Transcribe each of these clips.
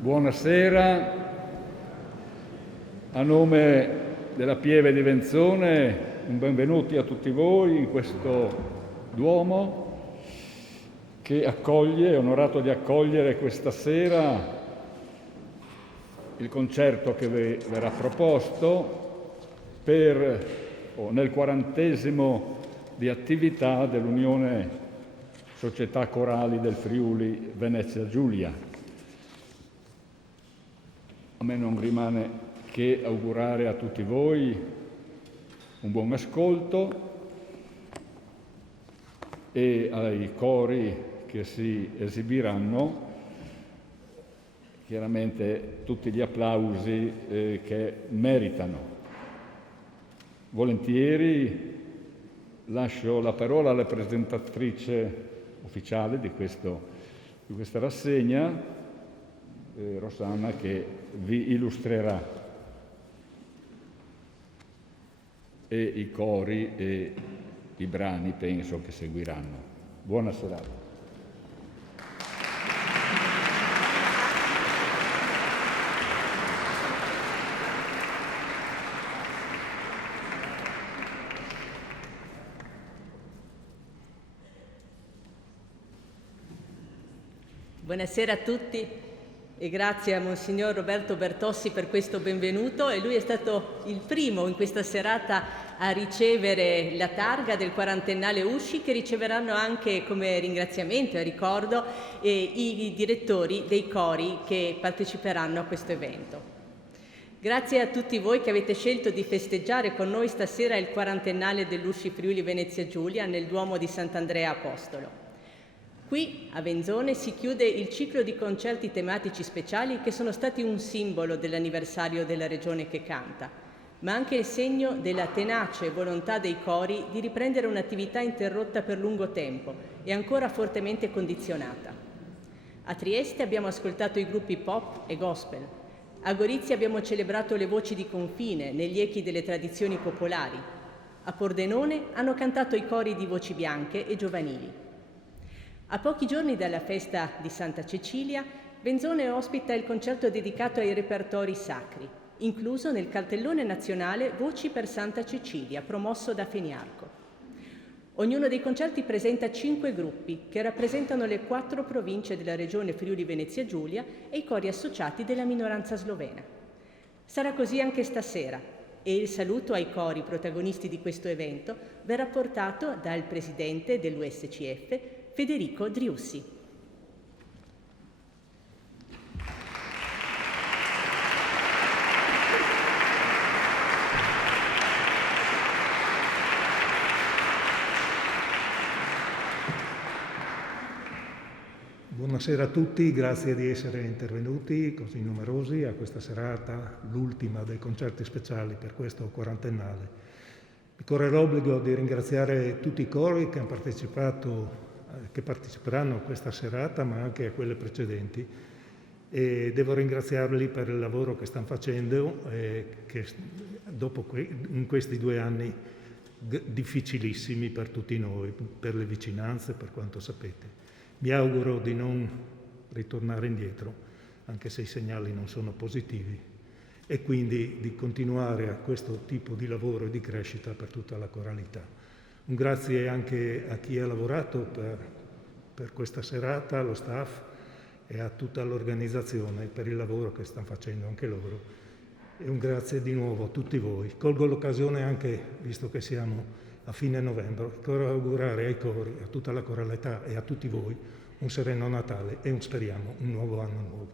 Buonasera, a nome della Pieve di Venzone un benvenuti a tutti voi in questo Duomo che accoglie, è onorato di accogliere questa sera il concerto che verrà proposto nel 40° di attività dell'Unione Società Corali del Friuli Venezia Giulia. A me non rimane che augurare a tutti voi un buon ascolto e ai cori che si esibiranno chiaramente tutti gli applausi che meritano. Volentieri lascio la parola alla presentatrice ufficiale di questa rassegna, Rosanna, che vi illustrerà e i cori e i brani penso che seguiranno. Buona serata. Buonasera a tutti e grazie a Monsignor Roberto Bertossi per questo benvenuto. E lui è stato il primo in questa serata a ricevere la targa del 40ennale Usci, che riceveranno anche come ringraziamento e ricordo i direttori dei cori che parteciperanno a questo evento. Grazie a tutti voi che avete scelto di festeggiare con noi stasera il 40ennale dell'Usci Friuli Venezia Giulia nel Duomo di Sant'Andrea Apostolo. Qui a Venzone si chiude il ciclo di concerti tematici speciali che sono stati un simbolo dell'anniversario della Regione che canta, ma anche il segno della tenace volontà dei cori di riprendere un'attività interrotta per lungo tempo e ancora fortemente condizionata. A Trieste abbiamo ascoltato i gruppi pop e gospel. A Gorizia abbiamo celebrato le voci di confine negli echi delle tradizioni popolari. A Pordenone hanno cantato i cori di voci bianche e giovanili. A pochi giorni dalla festa di Santa Cecilia, Venzone ospita il concerto dedicato ai repertori sacri, incluso nel cartellone nazionale Voci per Santa Cecilia, promosso da Feniarco. Ognuno dei concerti presenta 5 gruppi che rappresentano le 4 province della regione Friuli Venezia Giulia e i cori associati della minoranza slovena. Sarà così anche stasera e il saluto ai cori protagonisti di questo evento verrà portato dal presidente dell'USCF, Federico Driussi. Buonasera a tutti, grazie di essere intervenuti così numerosi a questa serata, l'ultima dei concerti speciali per questo 40ennale. Mi corre l'obbligo di ringraziare tutti i cori che parteciperanno a questa serata, ma anche a quelle precedenti, e devo ringraziarli per il lavoro che stanno facendo in questi 2 anni difficilissimi per tutti noi, per le vicinanze, per quanto sapete. Mi auguro di non ritornare indietro, anche se i segnali non sono positivi, e quindi di continuare a questo tipo di lavoro e di crescita per tutta la coralità. Un grazie anche a chi ha lavorato per questa serata, allo staff e a tutta l'organizzazione per il lavoro che stanno facendo anche loro. E un grazie di nuovo a tutti voi. Colgo l'occasione anche, visto che siamo a fine novembre, per augurare ai cori, a tutta la coralità e a tutti voi un sereno Natale e speriamo un nuovo anno nuovo,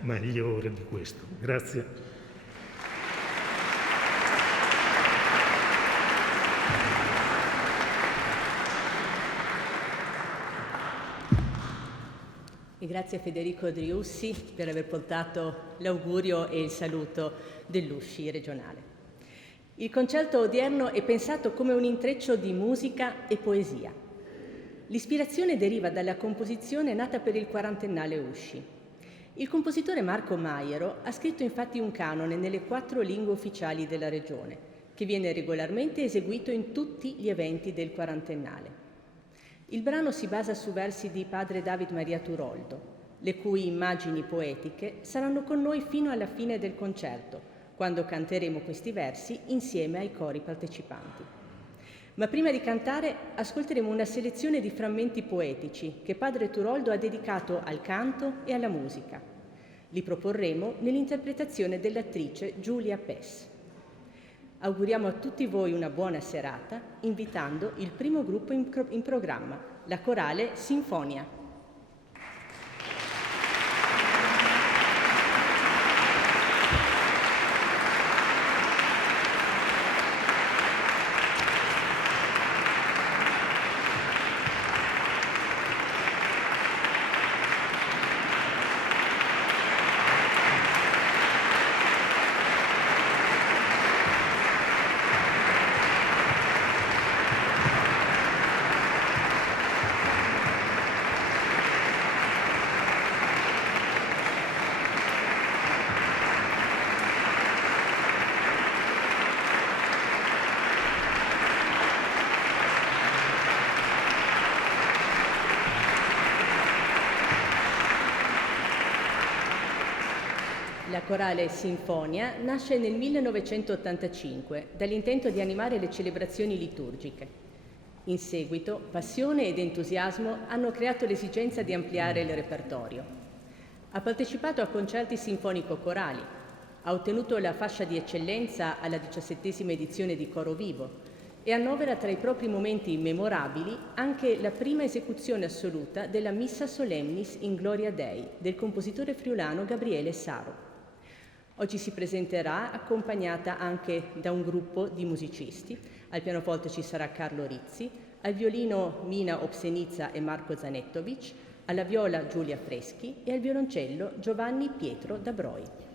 migliore di questo. Grazie. E grazie a Federico Driussi per aver portato l'augurio e il saluto dell'Usci regionale. Il concerto odierno è pensato come un intreccio di musica e poesia. L'ispirazione deriva dalla composizione nata per il 40ennale Usci. Il compositore Marco Maiero ha scritto infatti un canone nelle 4 lingue ufficiali della regione, che viene regolarmente eseguito in tutti gli eventi del 40ennale. Il brano si basa su versi di padre David Maria Turoldo. le cui immagini poetiche saranno con noi fino alla fine del concerto, quando canteremo questi versi insieme ai cori partecipanti. Ma prima di cantare ascolteremo una selezione di frammenti poetici che padre Turoldo ha dedicato al canto e alla musica. Li proporremo nell'interpretazione dell'attrice Giulia Pes. Auguriamo a tutti voi una buona serata, invitando il primo gruppo in programma, la Corale Sinfonia. La Corale Sinfonia nasce nel 1985 dall'intento di animare le celebrazioni liturgiche. In seguito, passione ed entusiasmo hanno creato l'esigenza di ampliare il repertorio. Ha partecipato a concerti sinfonico-corali, ha ottenuto la fascia di eccellenza alla 17ª edizione di Coro Vivo e annovera tra i propri momenti memorabili anche la prima esecuzione assoluta della Missa Solemnis in Gloria Dei del compositore friulano Gabriele Saro. Oggi si presenterà accompagnata anche da un gruppo di musicisti. Al pianoforte ci sarà Carlo Rizzi, al violino Mina Opsenizza e Marco Zanettovic, alla viola Giulia Freschi e al violoncello Giovanni Pietro Dabroi.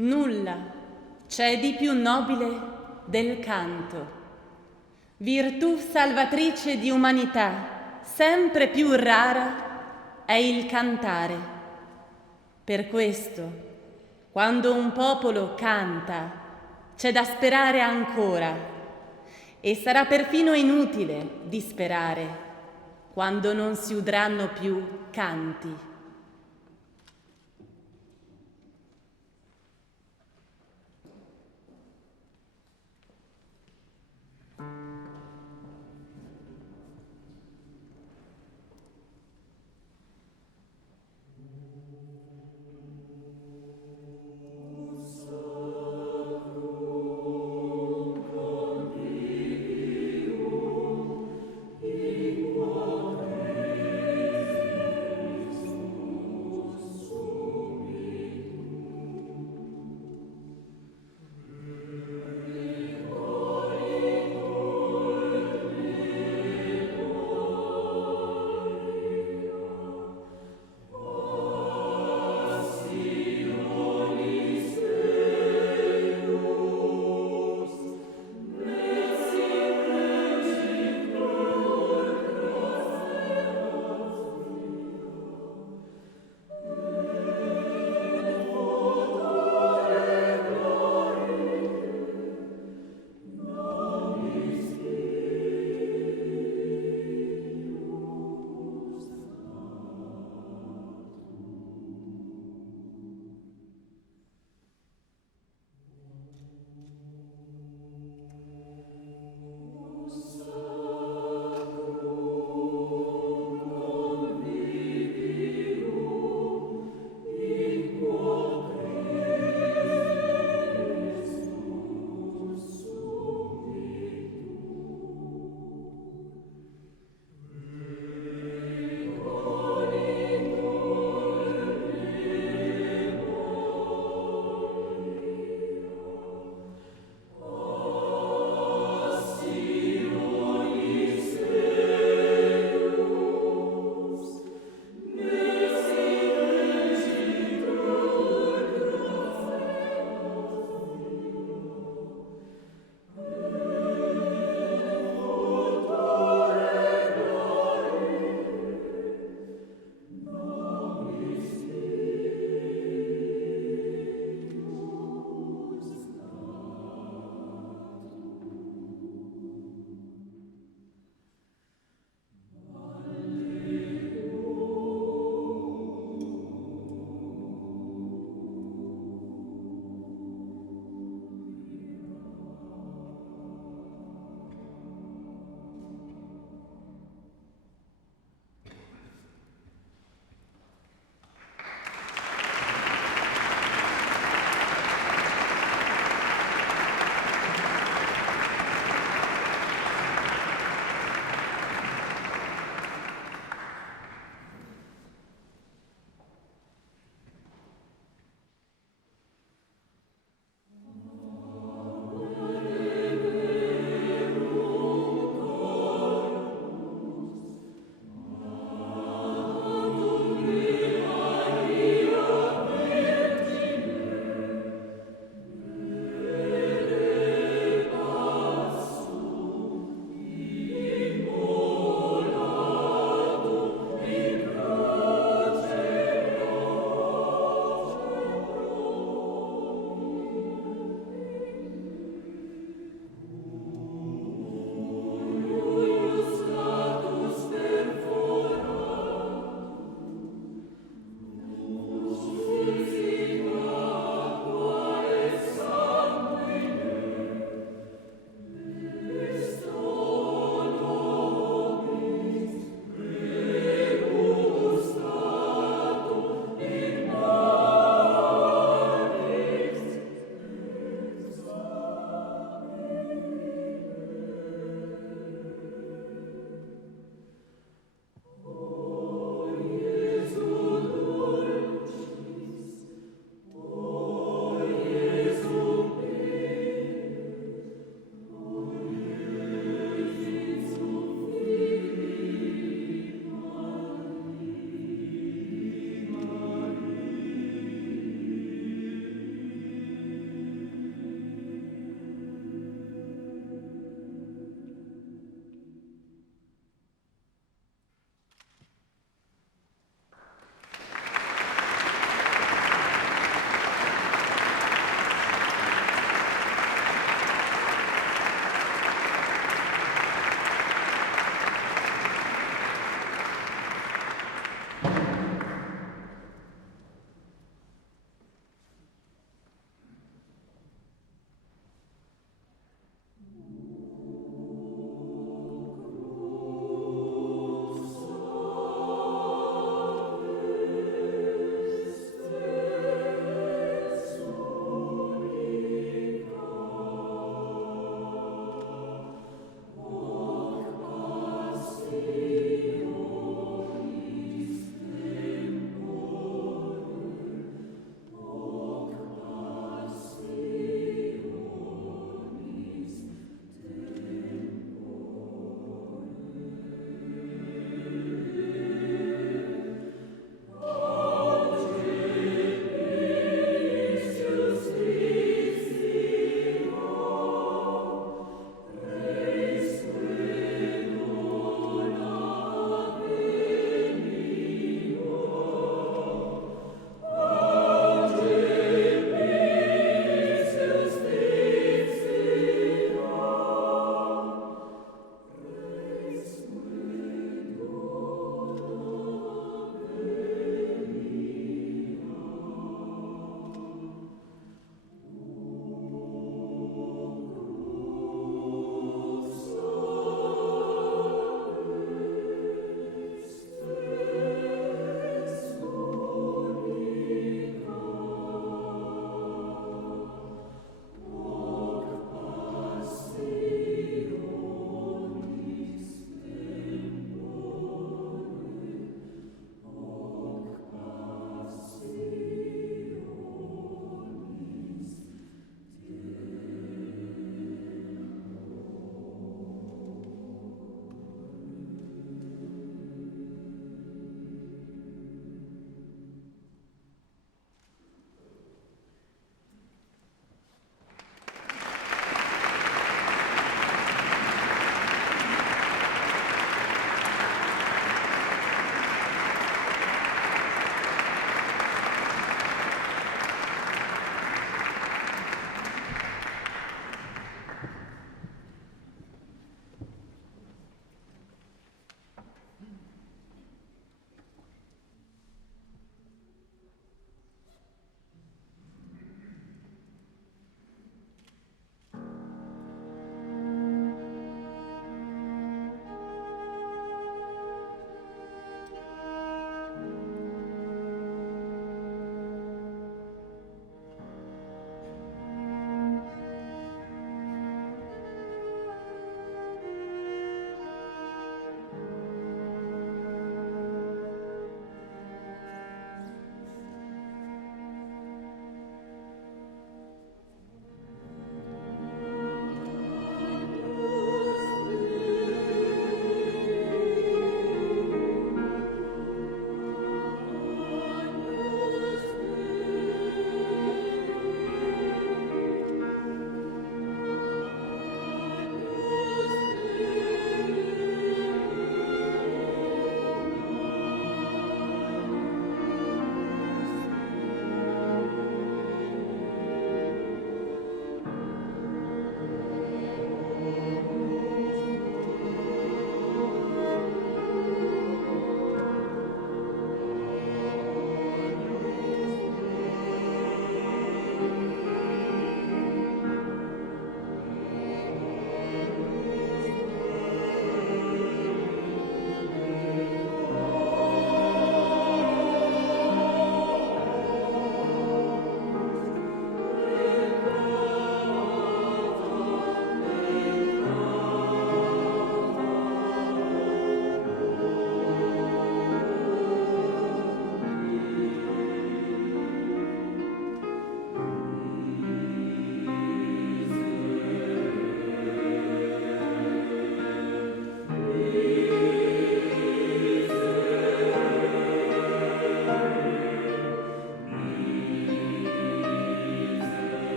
Nulla c'è di più nobile del canto, virtù salvatrice di umanità, sempre più rara è il cantare. Per questo, quando un popolo canta, c'è da sperare ancora, e sarà perfino inutile disperare quando non si udranno più canti.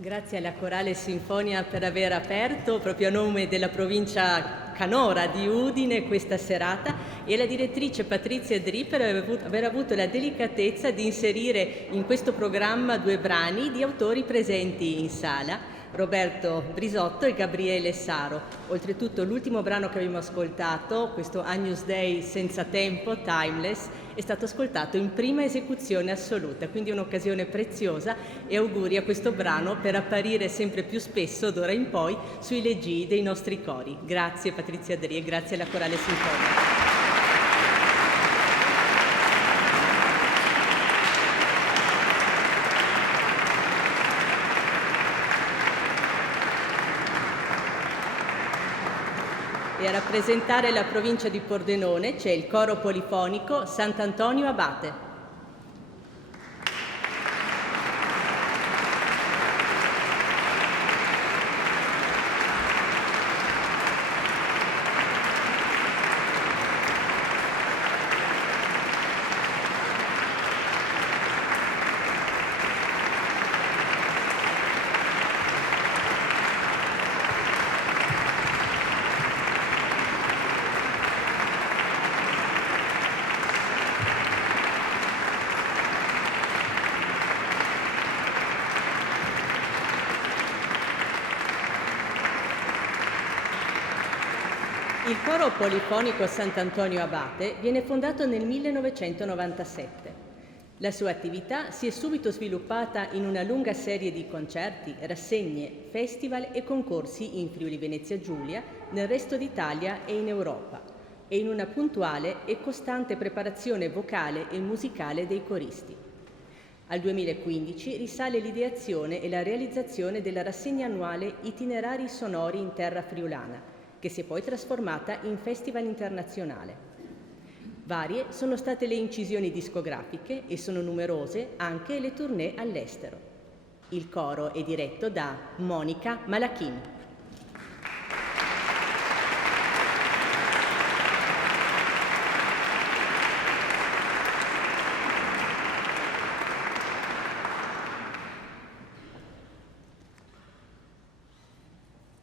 Grazie alla Corale Sinfonia per aver aperto, proprio a nome della provincia canora di Udine, questa serata, e alla direttrice Patrizia Dri per aver avuto la delicatezza di inserire in questo programma 2 brani di autori presenti in sala, Roberto Brisotto e Gabriele Saro. Oltretutto l'ultimo brano che abbiamo ascoltato, questo Agnus Dei senza tempo, Timeless, è stato ascoltato in prima esecuzione assoluta, quindi un'occasione preziosa, e auguri a questo brano per apparire sempre più spesso d'ora in poi sui leggii dei nostri cori. Grazie Patrizia Dri e grazie alla Corale Sinfonia. E a rappresentare la provincia di Pordenone c'è il coro polifonico Sant'Antonio Abate. Il coro polifonico Sant'Antonio Abate viene fondato nel 1997. La sua attività si è subito sviluppata in una lunga serie di concerti, rassegne, festival e concorsi in Friuli Venezia Giulia, nel resto d'Italia e in Europa, e in una puntuale e costante preparazione vocale e musicale dei coristi. Al 2015 risale l'ideazione e la realizzazione della rassegna annuale Itinerari sonori in terra friulana, che si è poi trasformata in festival internazionale. Varie sono state le incisioni discografiche e sono numerose anche le tournée all'estero. Il coro è diretto da Monica Malachini.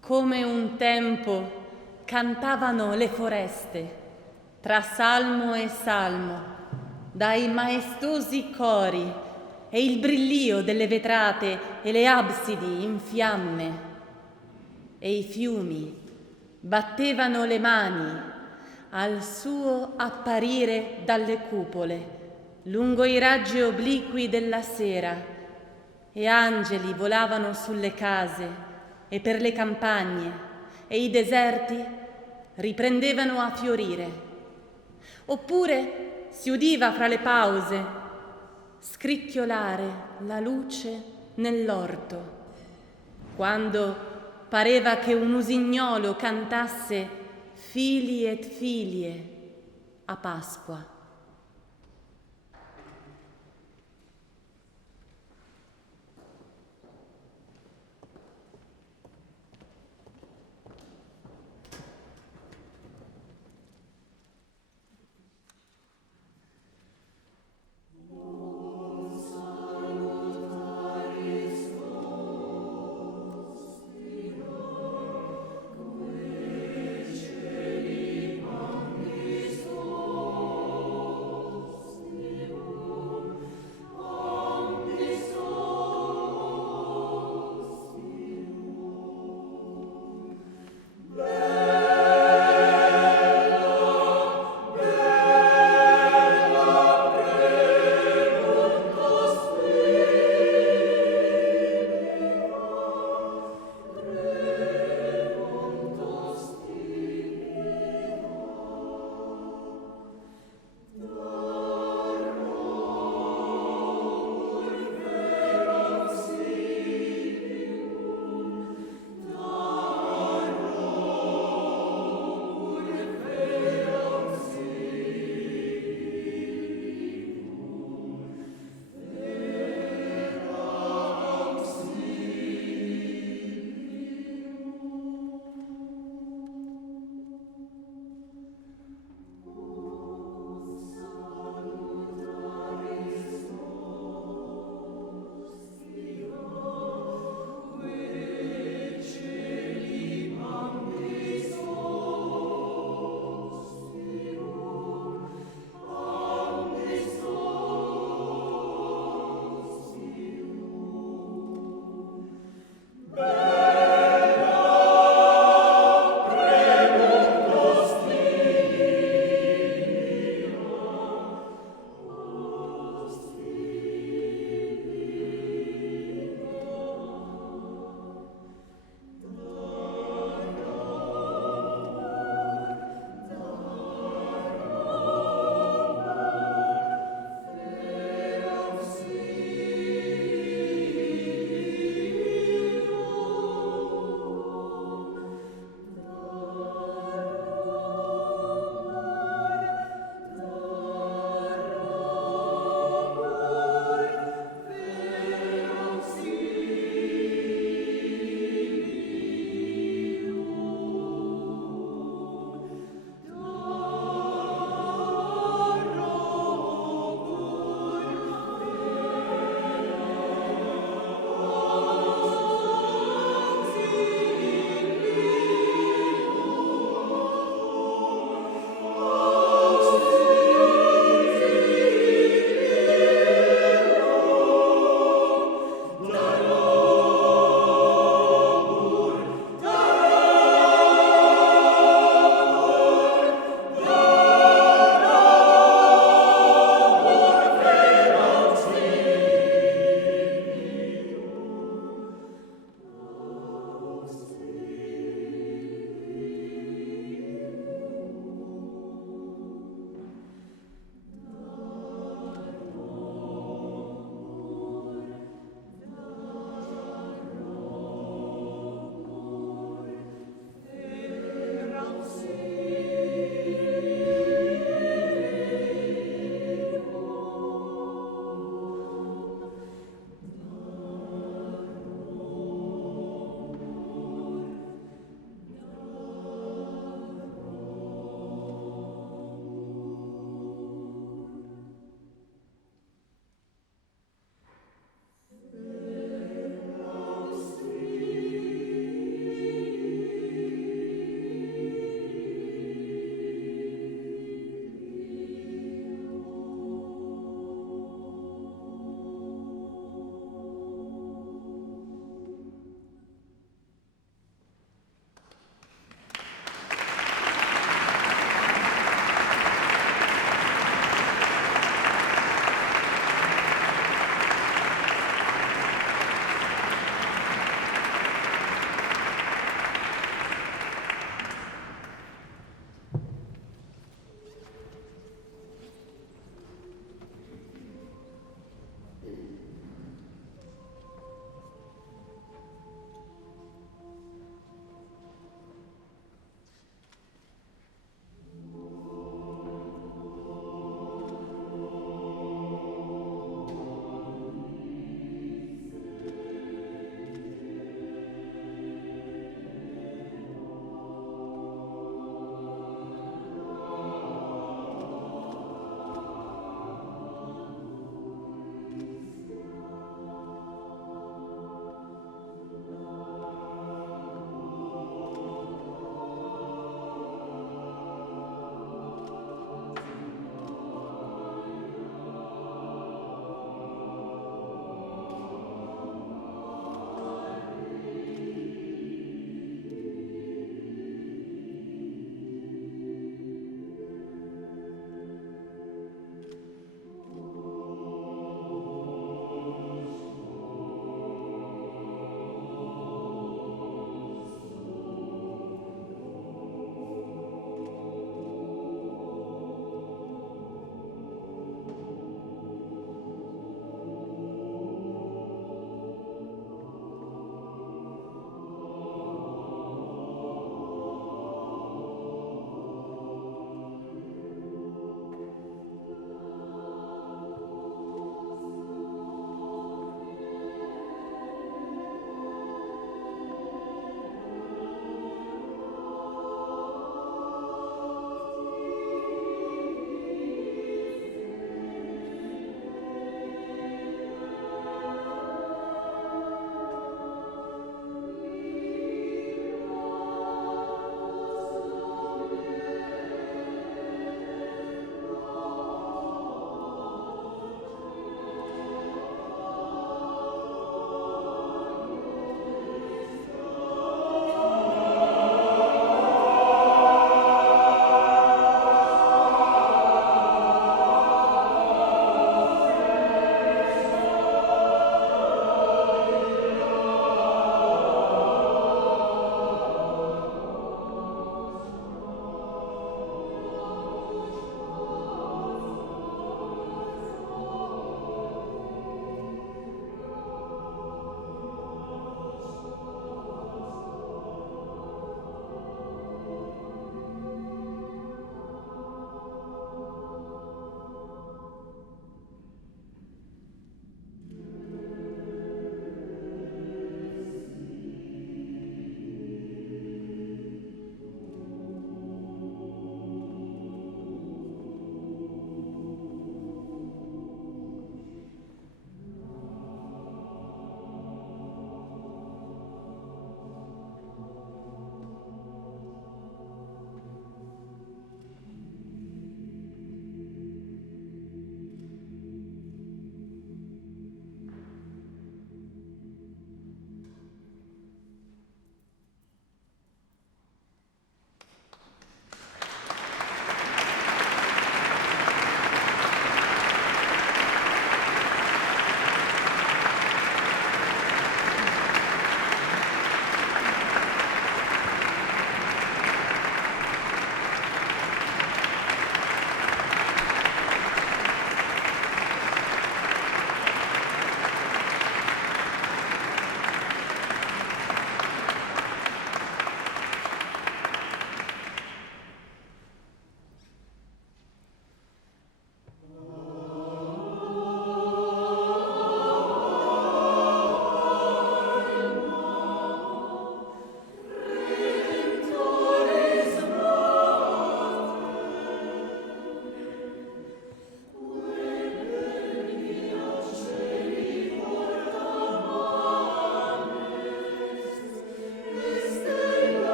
Come un tempo cantavano le foreste, tra salmo e salmo, dai maestosi cori e il brillio delle vetrate e le absidi in fiamme, e i fiumi battevano le mani al suo apparire dalle cupole, lungo i raggi obliqui della sera, e angeli volavano sulle case e per le campagne, e i deserti riprendevano a fiorire. Oppure si udiva fra le pause scricchiolare la luce nell'orto, quando pareva che un usignolo cantasse fili et filie a Pasqua.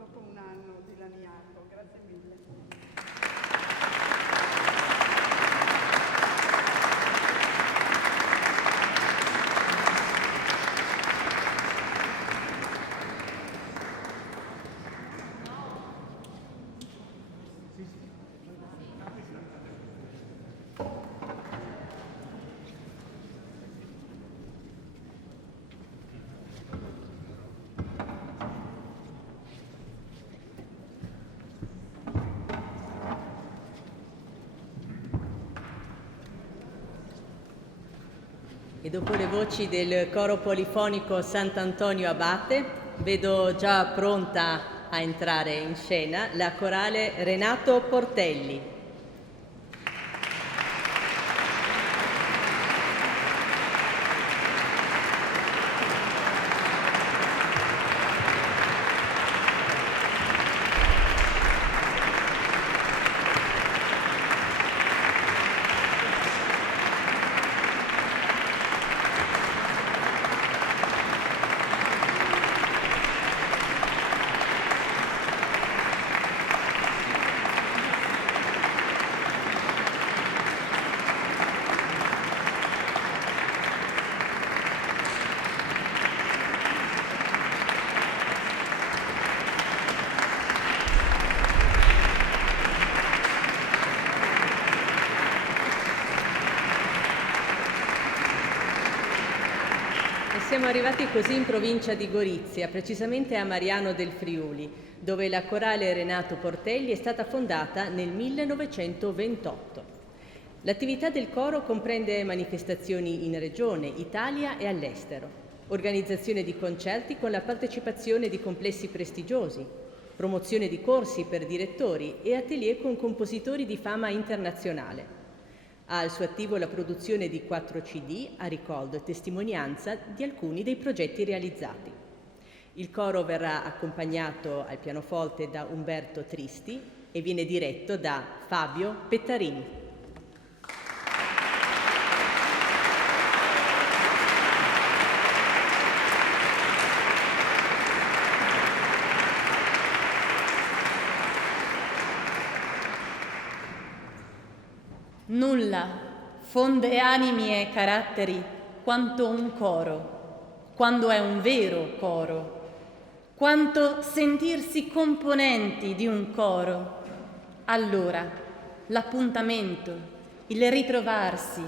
dopo un anno dilaniato. Grazie mille. E dopo le voci del coro polifonico Sant'Antonio Abate, vedo già pronta a entrare in scena la corale Renato Portelli. Siamo arrivati così in provincia di Gorizia, precisamente a Mariano del Friuli, dove la corale Renato Portelli è stata fondata nel 1928. L'attività del coro comprende manifestazioni in Regione, Italia e all'estero, organizzazione di concerti con la partecipazione di complessi prestigiosi, promozione di corsi per direttori e atelier con compositori di fama internazionale. Ha al suo attivo la produzione di 4 CD a ricordo e testimonianza di alcuni dei progetti realizzati. Il coro verrà accompagnato al pianoforte da Umberto Tristi e viene diretto da Fabio Pettarini. Nulla fonde animi e caratteri quanto un coro, quando è un vero coro, quanto sentirsi componenti di un coro. Allora l'appuntamento, il ritrovarsi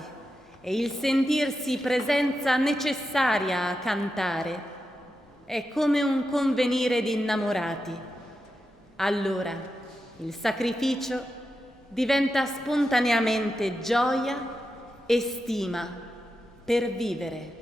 e il sentirsi presenza necessaria a cantare è come un convenire di innamorati. Allora il sacrificio diventa spontaneamente gioia e stima per vivere.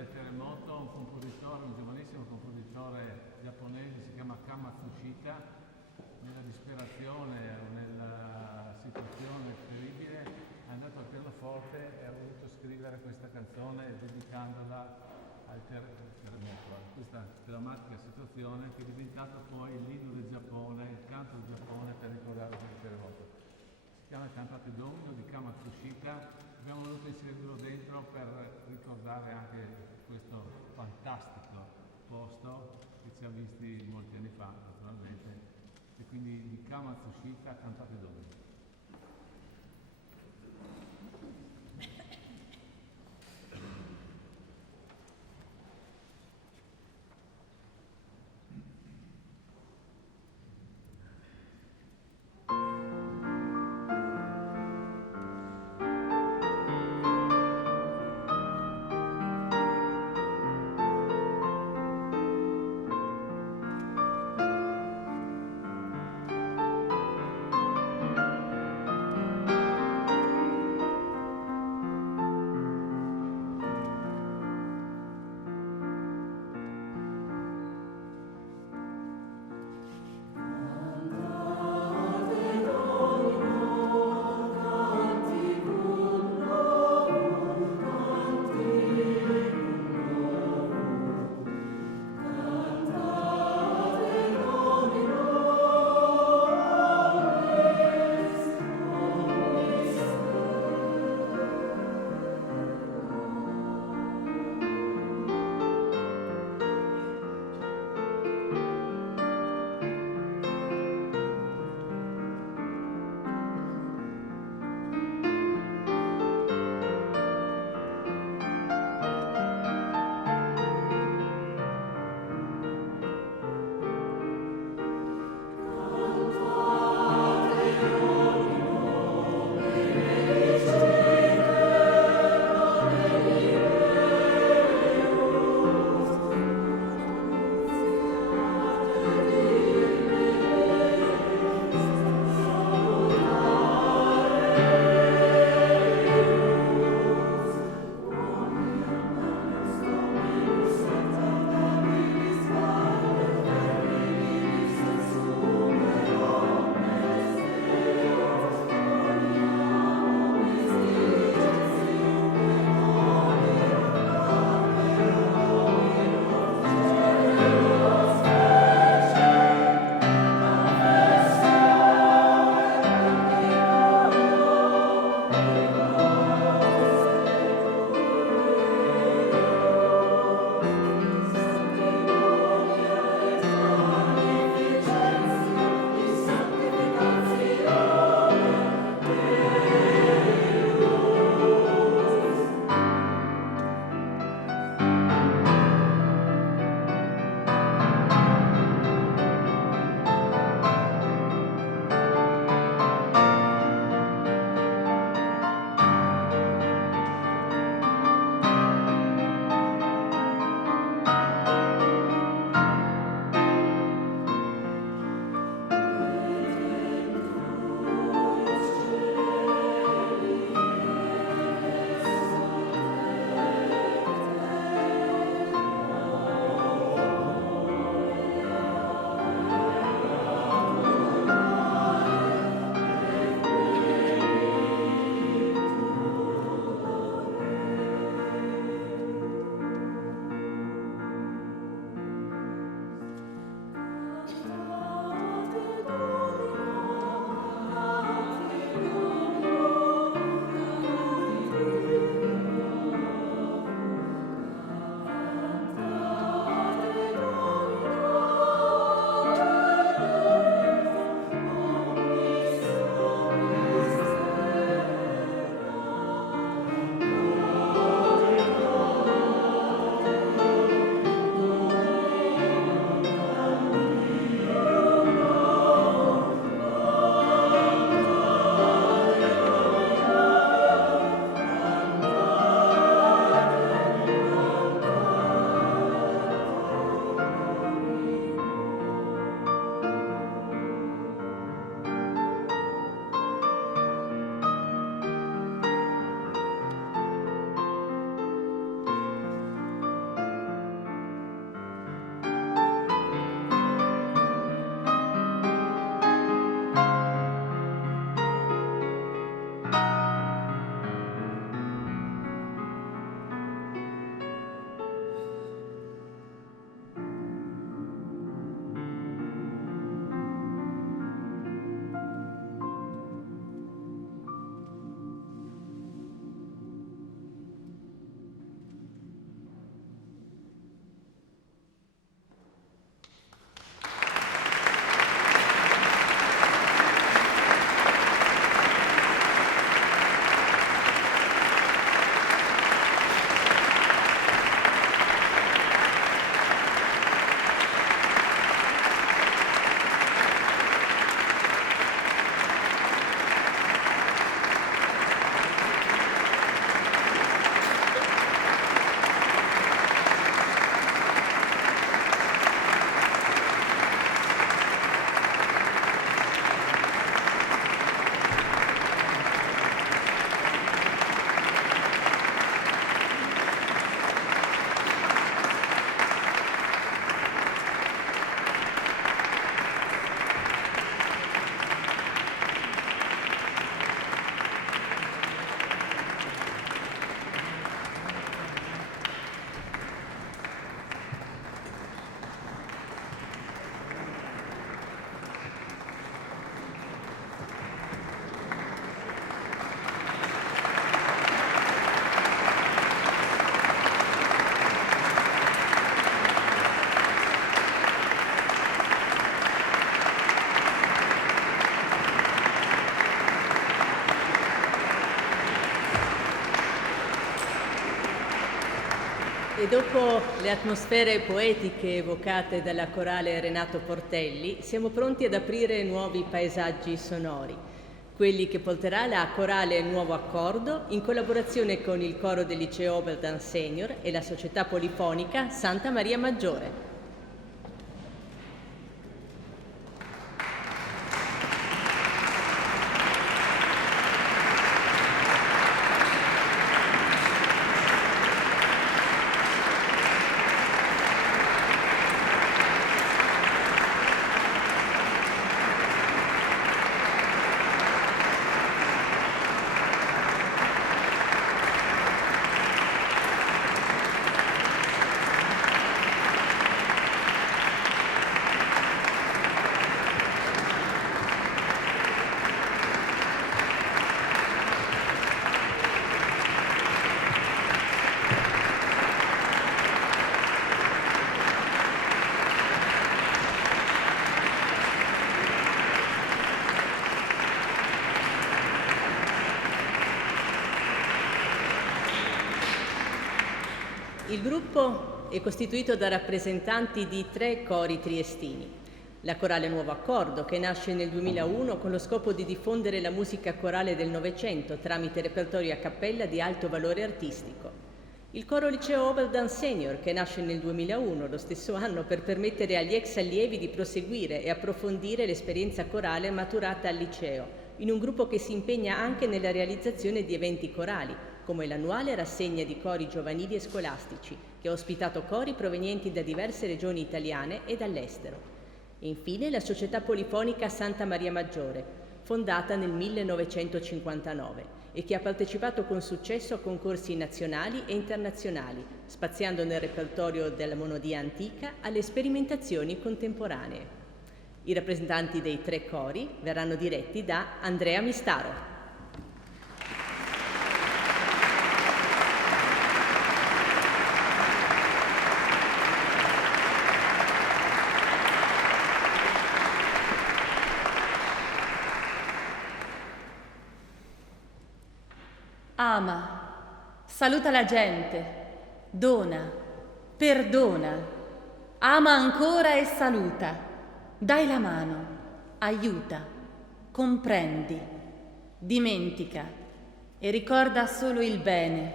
del terremoto un compositore, un giovanissimo compositore giapponese, si chiama Kama Tsushita, nella disperazione o nella situazione terribile è andato al pianoforte e ha voluto scrivere questa canzone dedicandola al terremoto, a questa drammatica situazione che è diventata poi l'inno del Giappone, il canto del Giappone per ricordare il terremoto. Si chiama Cantate Domino di Kama Tsushita, abbiamo voluto inserirlo dentro per ricordare anche questo fantastico posto che ci ha visti molti anni fa, naturalmente, e quindi di Kama Tsushita Cantate Domino. dopo le atmosfere poetiche evocate dalla corale Renato Portelli, siamo pronti ad aprire nuovi paesaggi sonori, quelli che porterà la corale Nuovo Accordo in collaborazione con il coro del liceo Oberdan Senior e la società polifonica Santa Maria Maggiore. Il gruppo è costituito da rappresentanti di 3 cori triestini. La Corale Nuovo Accordo, che nasce nel 2001 con lo scopo di diffondere la musica corale del Novecento tramite repertorio a cappella di alto valore artistico. Il coro liceo Oberdan Senior, che nasce nel 2001, lo stesso anno, per permettere agli ex allievi di proseguire e approfondire l'esperienza corale maturata al liceo, in un gruppo che si impegna anche nella realizzazione di eventi corali, come l'annuale rassegna di cori giovanili e scolastici, che ha ospitato cori provenienti da diverse regioni italiane e dall'estero. E infine la società polifonica Santa Maria Maggiore, fondata nel 1959 e che ha partecipato con successo a concorsi nazionali e internazionali, spaziando nel repertorio della monodia antica alle sperimentazioni contemporanee. I rappresentanti dei 3 cori verranno diretti da Andrea Mistaro. Ama, saluta la gente, dona, perdona, ama ancora e saluta, dai la mano, aiuta, comprendi, dimentica e ricorda solo il bene.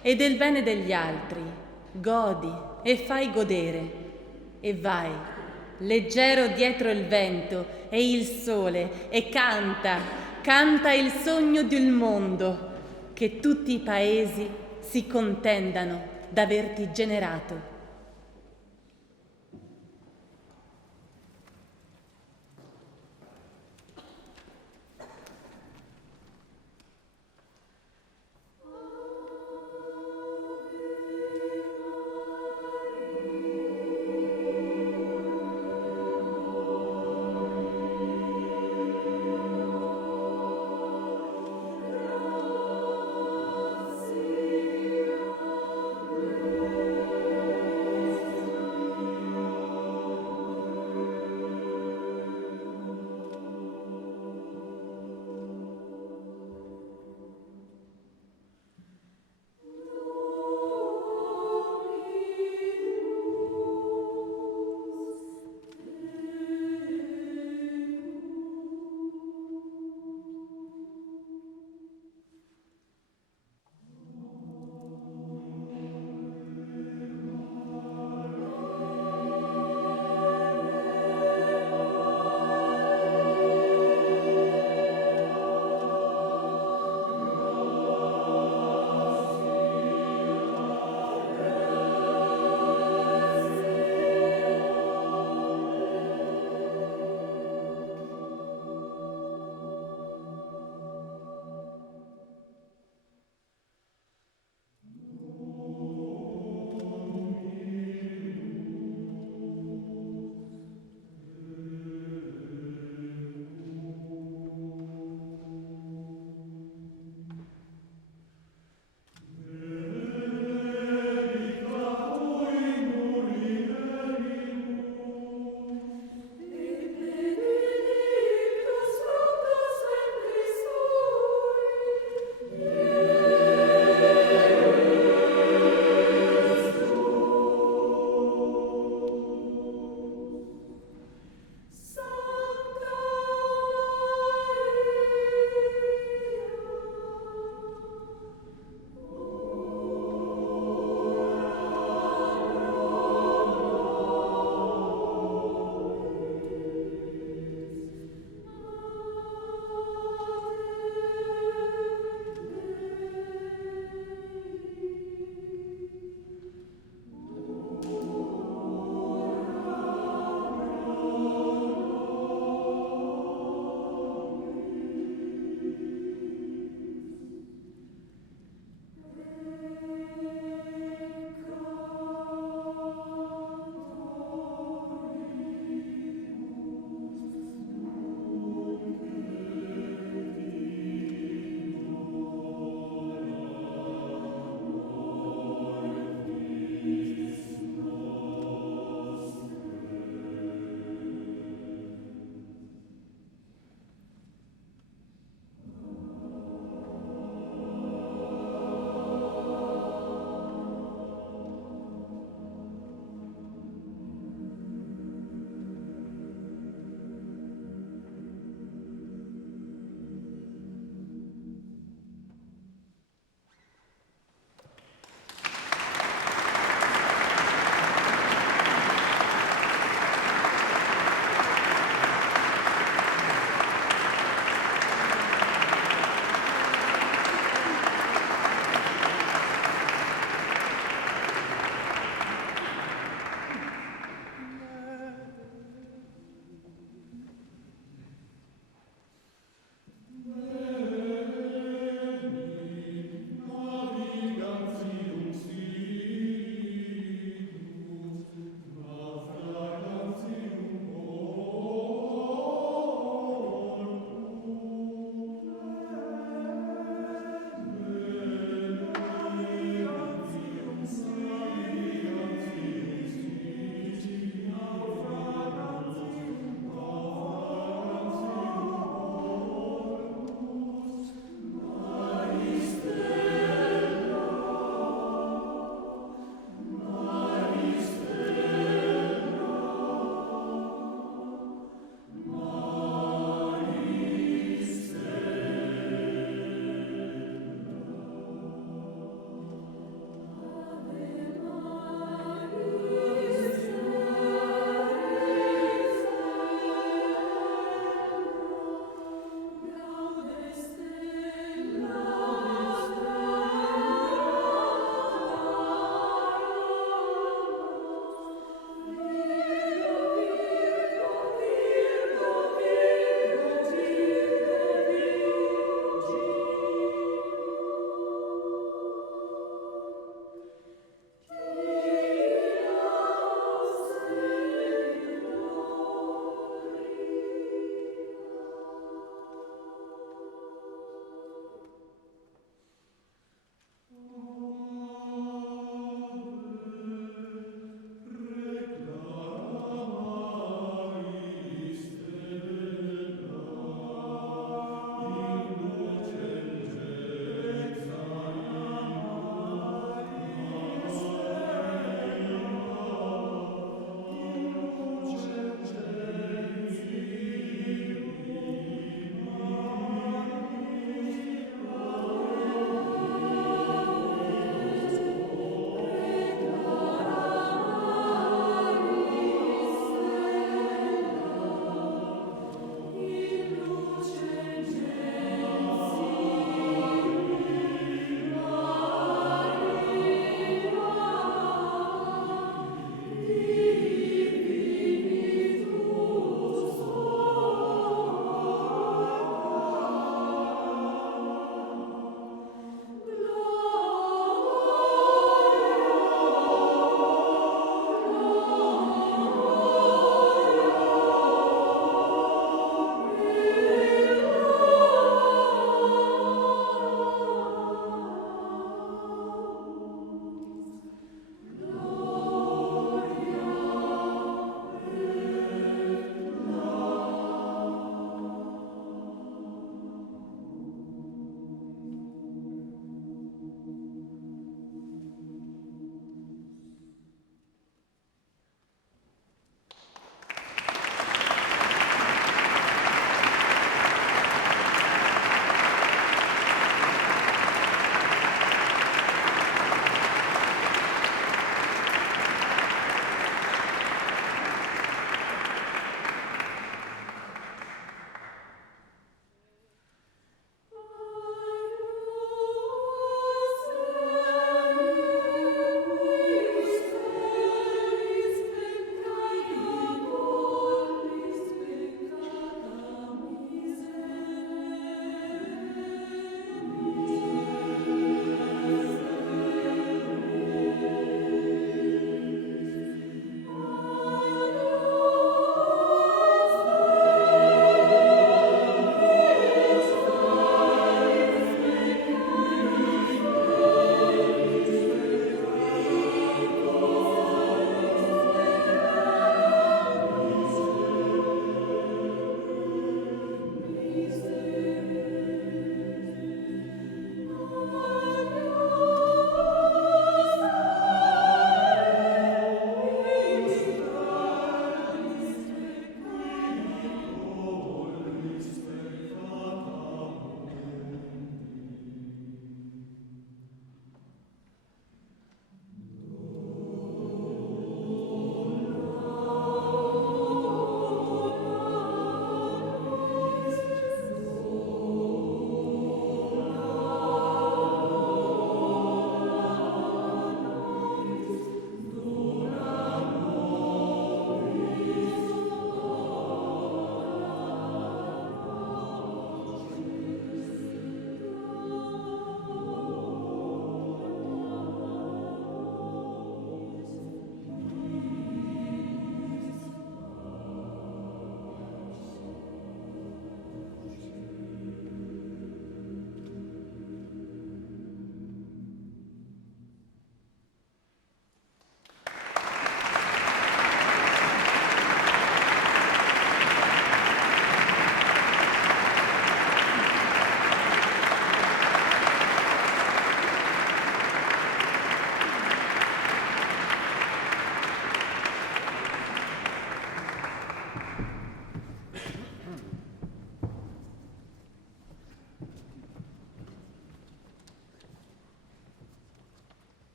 E del bene degli altri godi e fai godere e vai, leggero dietro il vento e il sole e canta il sogno del mondo, che tutti i paesi si contendano d'averti generato.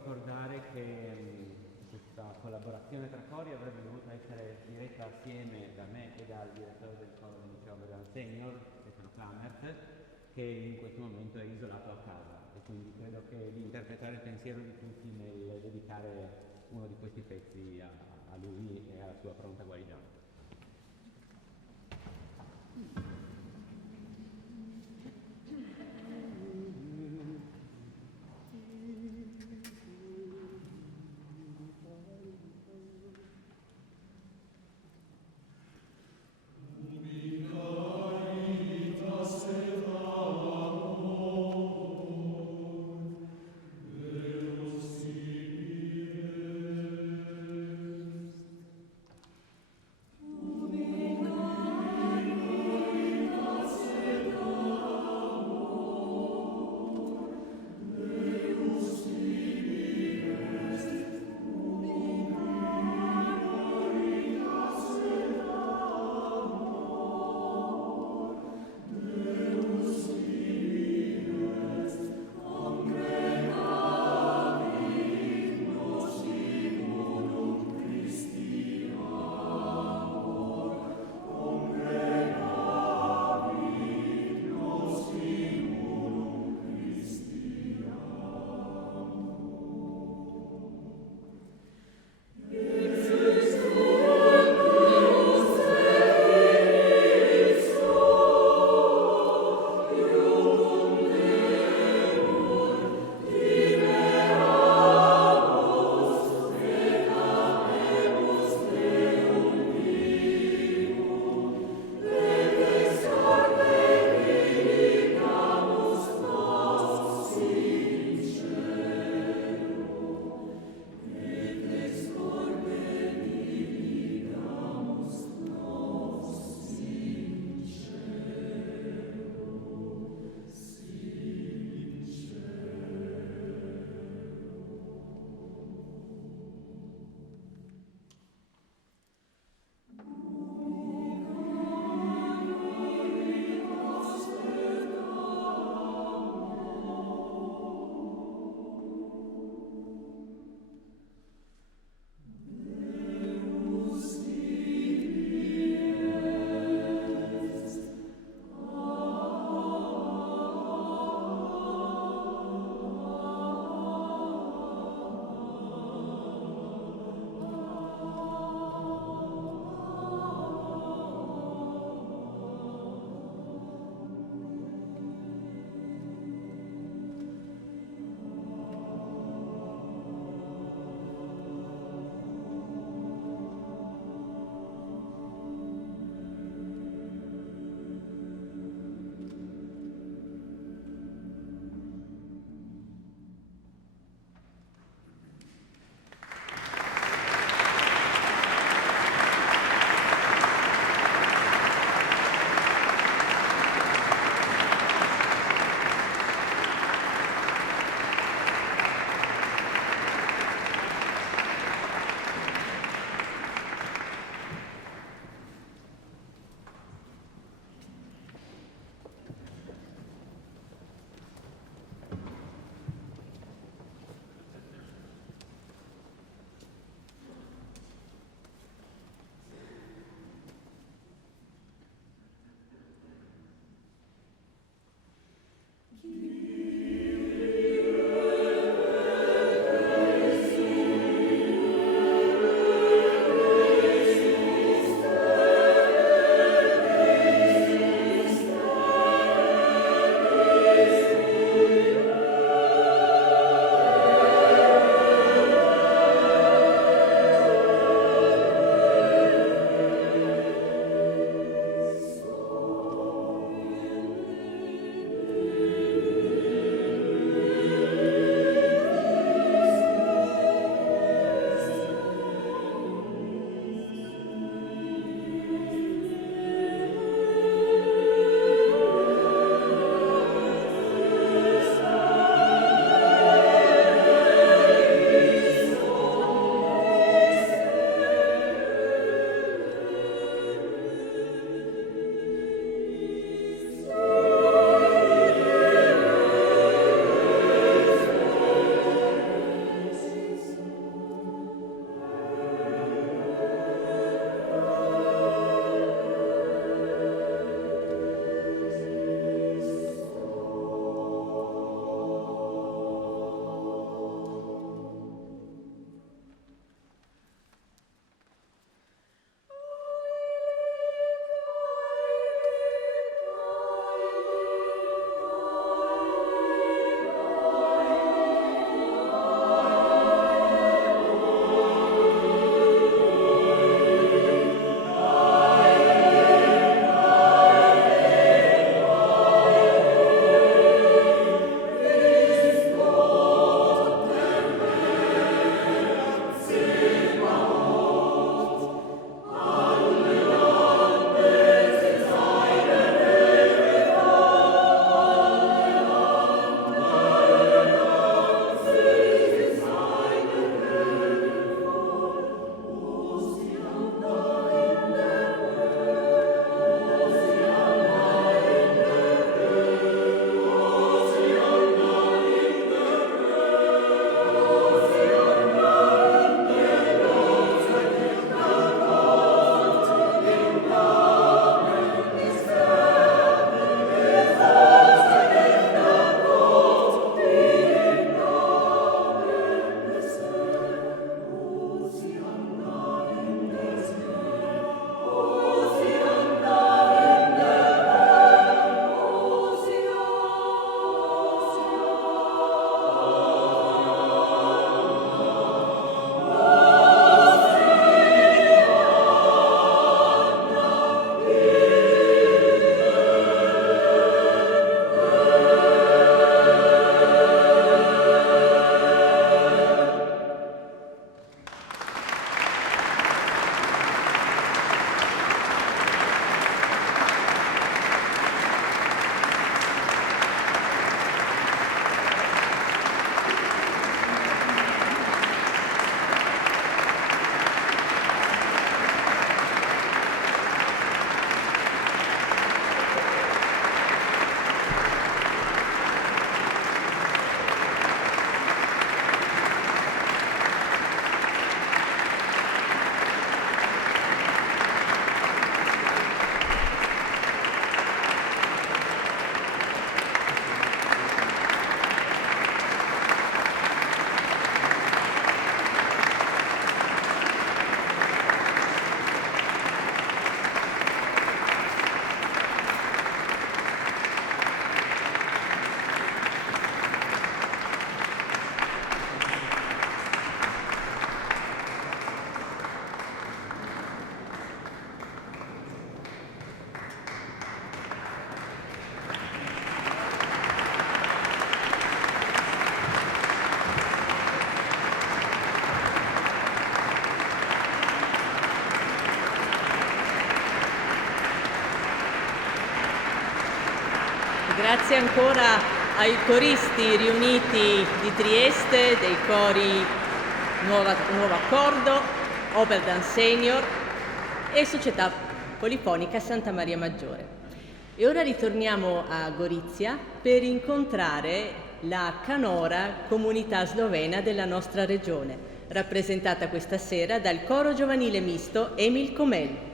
ricordare che questa collaborazione tra cori avrebbe dovuto essere diretta assieme da me e dal direttore del coro del liceo Bergamo Senior, Stefano Klamert, che in questo momento è isolato a casa, e quindi credo che di interpretare il pensiero di tutti nel dedicare uno di questi pezzi a lui e alla sua pronta guarigione. Ubi Grazie ancora ai coristi riuniti di Trieste, dei cori Nuovo Accordo, Oberdan Senior e Società Polifonica Santa Maria Maggiore. E ora ritorniamo a Gorizia per incontrare la canora comunità slovena della nostra regione, rappresentata questa sera dal coro giovanile misto Emil Komel.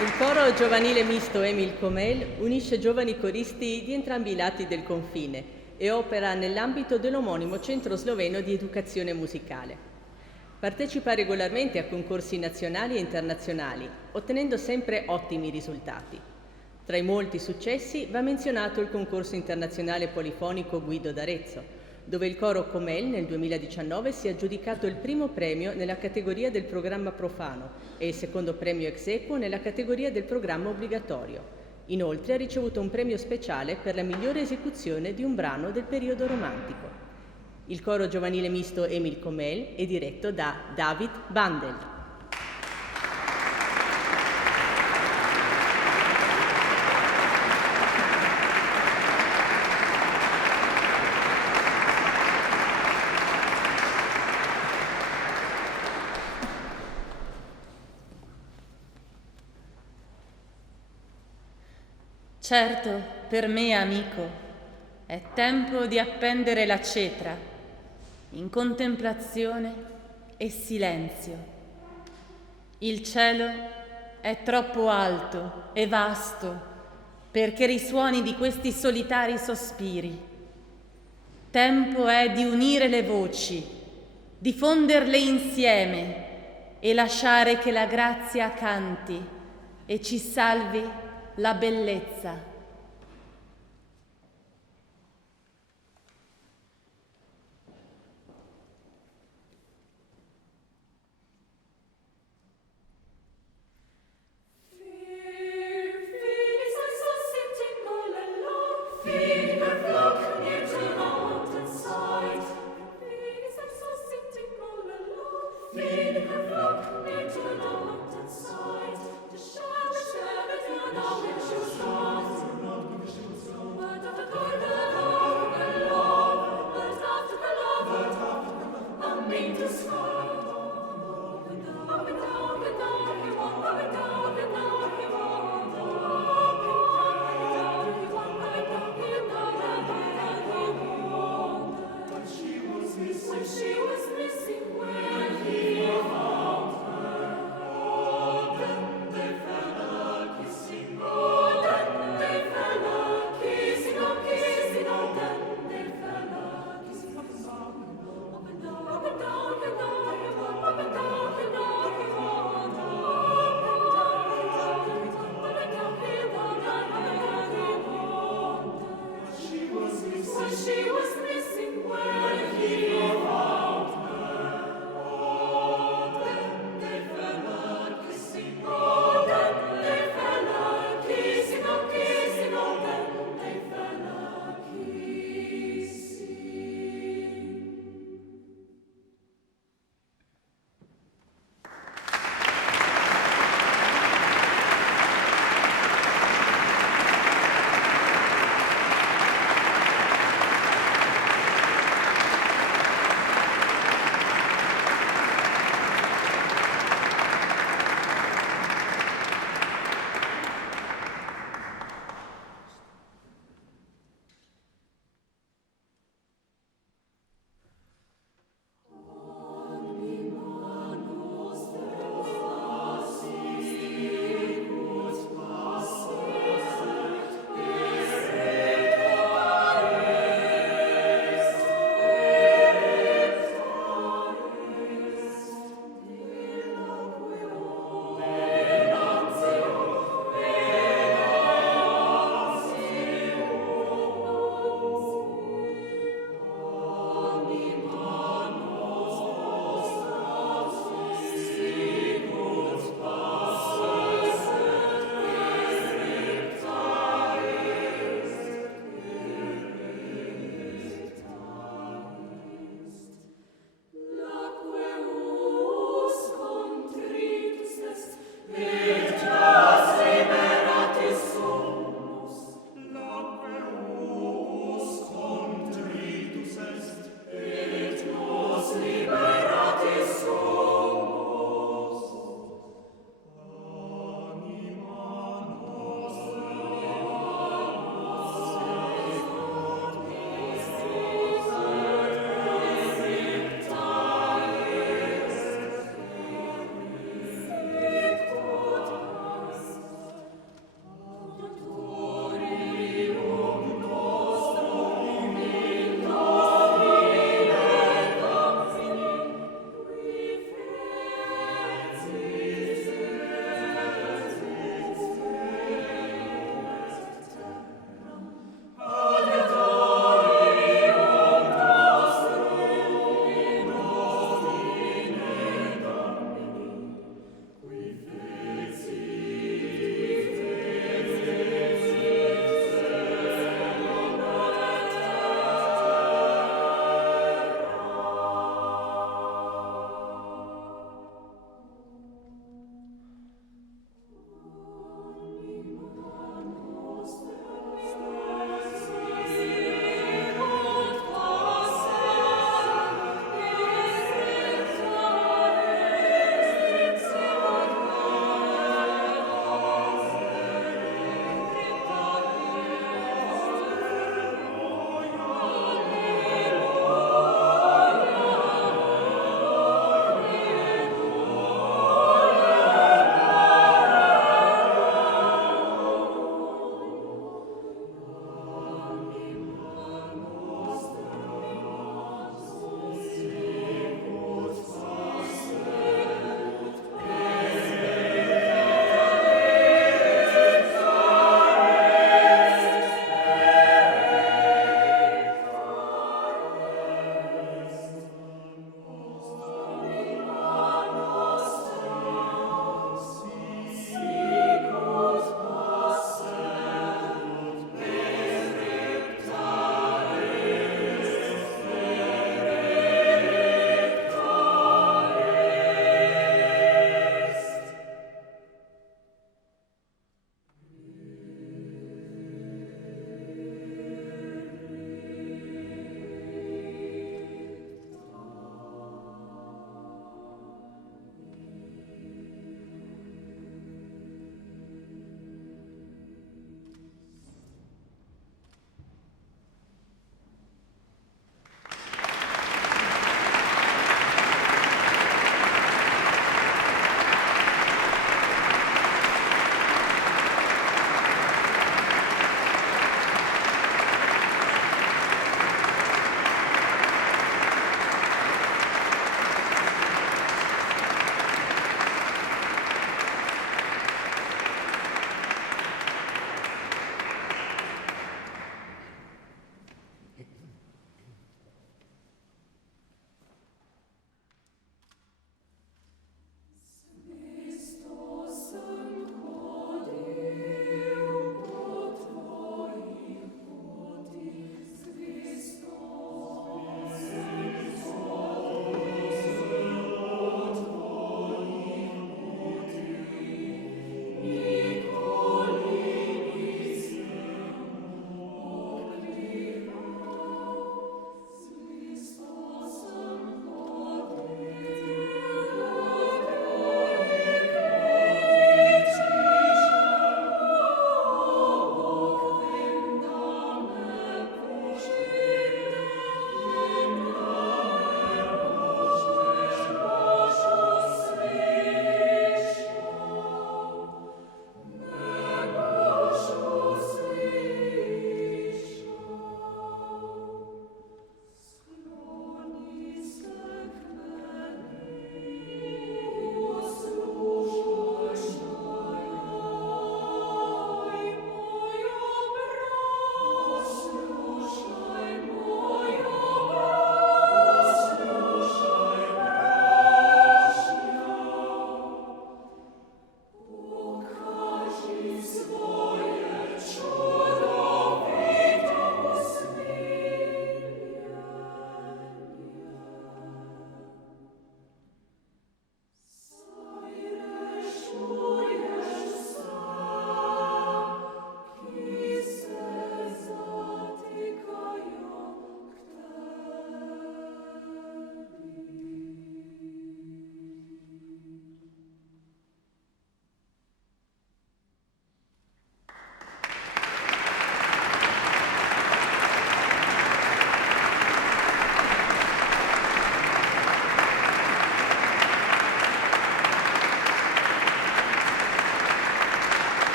Il coro giovanile misto Emil Komel unisce giovani coristi di entrambi i lati del confine e opera nell'ambito dell'omonimo Centro Sloveno di Educazione Musicale. Partecipa regolarmente a concorsi nazionali e internazionali, ottenendo sempre ottimi risultati. Tra i molti successi va menzionato il concorso internazionale polifonico Guido d'Arezzo, dove il coro Komel nel 2019 si è aggiudicato il primo premio nella categoria del programma profano e il secondo premio ex aequo nella categoria del programma obbligatorio. Inoltre ha ricevuto un premio speciale per la migliore esecuzione di un brano del periodo romantico. Il coro giovanile misto Emil Komel è diretto da David Bandel. Certo, per me, amico, è tempo di appendere la cetra, in contemplazione e silenzio. Il cielo è troppo alto e vasto perché risuoni di questi solitari sospiri. Tempo è di unire le voci, di fonderle insieme e lasciare che la grazia canti e ci salvi la bellezza. Now it should start.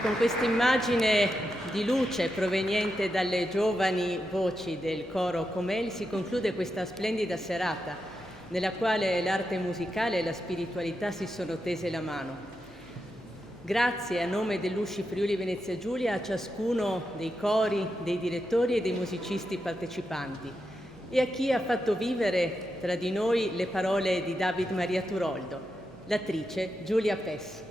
E con questa immagine di luce proveniente dalle giovani voci del coro Comel si conclude questa splendida serata nella quale l'arte musicale e la spiritualità si sono tese la mano. Grazie a nome dell'Usci Friuli Venezia Giulia a ciascuno dei cori, dei direttori e dei musicisti partecipanti e a chi ha fatto vivere tra di noi le parole di David Maria Turoldo, l'attrice Giulia Pes.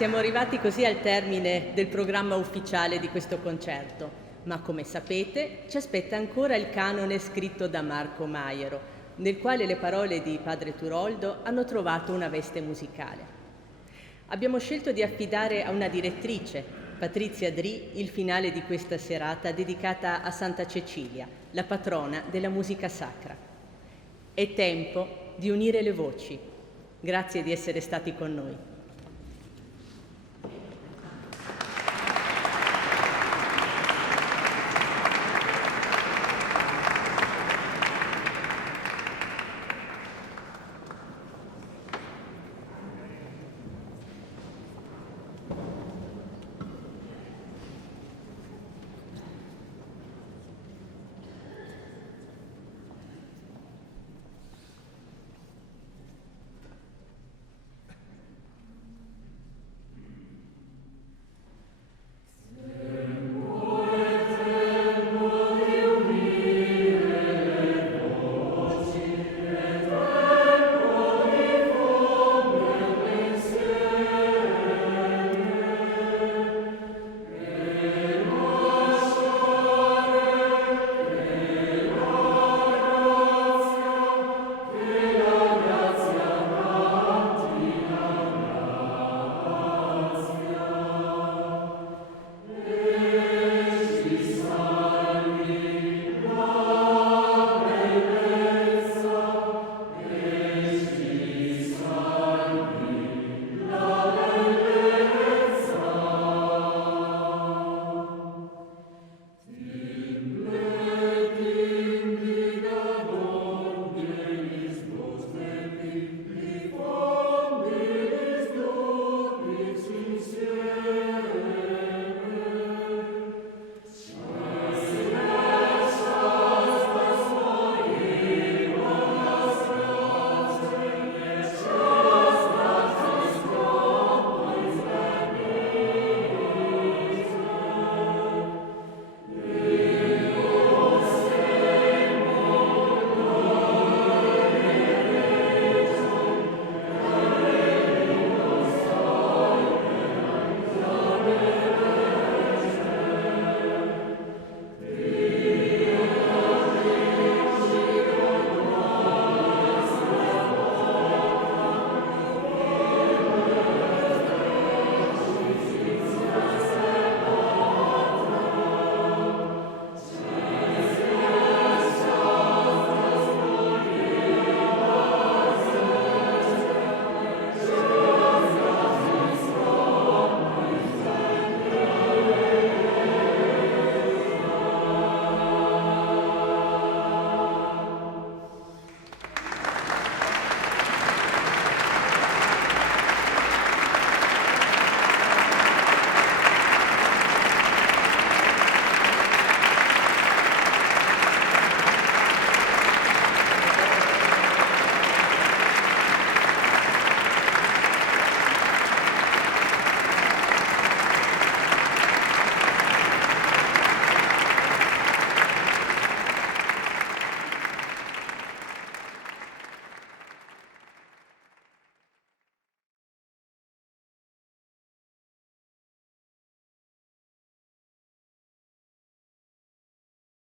Siamo arrivati così al termine del programma ufficiale di questo concerto, ma come sapete ci aspetta ancora il canone scritto da Marco Maiero, nel quale le parole di padre Turoldo hanno trovato una veste musicale. Abbiamo scelto di affidare a una direttrice, Patrizia Dri, il finale di questa serata dedicata a Santa Cecilia, la patrona della musica sacra. È tempo di unire le voci. Grazie di essere stati con noi.